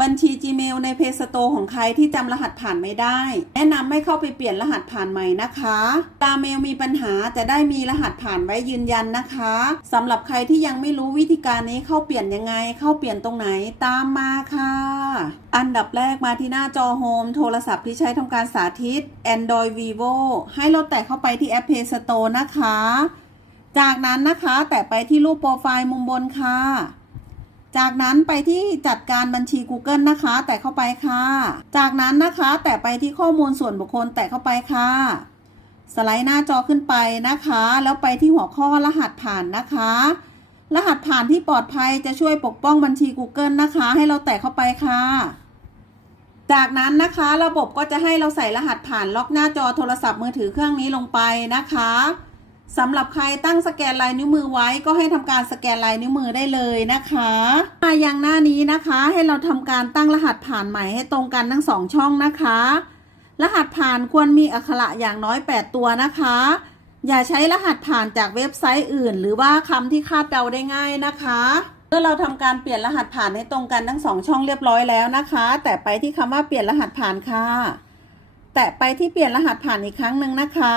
บัญชี Gmail ใน Play Store ของใครที่จำรหัสผ่านไม่ได้ แนะนำให้เข้าไปเปลี่ยนรหัสผ่านใหม่นะคะตาเมลมีปัญหาจะได้มีรหัสผ่านไว้ยืนยันนะคะสำหรับใครที่ยังไม่รู้วิธีการนี้เข้าเปลี่ยนยังไง เข้าเปลี่ยนตรงไหนตามมาค่ะ อันดับแรกมาที่หน้าจอโฮมโทรศัพท์ที่ใช้ทำการสาธิต Android Vivo ให้เราแตะเข้าไปที่แอป Play Store นะคะ จากนั้นนะคะ แตะไปที่รูปโปรไฟล์มุมบนค่ะ จากนั้นไปที่จัดการบัญชี Google นะคะ แตะเข้าไปค่ะ จากนั้นนะคะ แตะไปที่ข้อมูลส่วนบุคคลแตะเข้าไปค่ะ สไลด์หน้าจอขึ้นไปนะคะ แล้วไปที่หัวข้อรหัสผ่านนะคะ รหัสผ่านที่ปลอดภัยจะช่วยปกป้องบัญชี Google นะคะ ให้เราแตะเข้าไปค่ะ จากนั้นนะคะระบบก็จะให้เราใส่รหัสผ่านล็อกหน้าจอโทรศัพท์มือถือเครื่องนี้ลงไปนะคะ สำหรับใครตั้งสแกนลายนิ้วมือไว้ก็ให้ทำการสแกนลายนิ้วมือได้เลยนะคะมาอยังหน้านี้นะคะให้เราทำการตั้งรหัสผ่านใหม่ให้ตรงกันทั้งสองช่องนะคะ รหัสผ่านควรมีอักขระอย่างน้อย 8 ตัวนะคะ อย่าใช้รหัสผ่านจากเว็บไซต์อื่น หรือว่าคำที่คาดเดาได้ง่ายนะคะเมื่อเราทำการเปลี่ยนรหัสผ่านให้ตรงกันทั้งสองช่องเรียบร้อยแล้วนะคะ แต่ไปที่คำว่าเปลี่ยนรหัสผ่านค่ะ แตะไปที่เปลี่ยนรหัสผ่านอีกครั้งหนึ่งนะคะ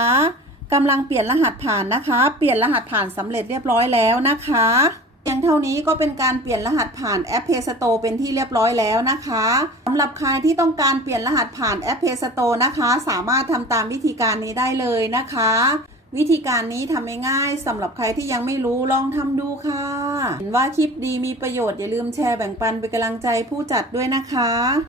กำลังเปลี่ยนรหัสผ่านนะคะ เปลี่ยนรหัสผ่านสำเร็จเรียบร้อยแล้วนะคะเพียงเท่านี้ก็เป็นการเปลี่ยนรหัสผ่านแอป Play Store เป็นที่เรียบร้อยแล้วนะคะสำหรับใครที่ต้องการเปลี่ยนรหัสผ่านแอป Play Store นะคะ สามารถทำตามวิธีการนี้ได้เลยนะคะ วิธีการนี้ทำง่ายๆสำหรับใครที่ยังไม่รู้ลองทำดูค่ะ เห็นว่าคลิปดีมีประโยชน์อย่าลืมแชร์แบ่งปันเป็นกำลังใจผู้จัดด้วยนะคะ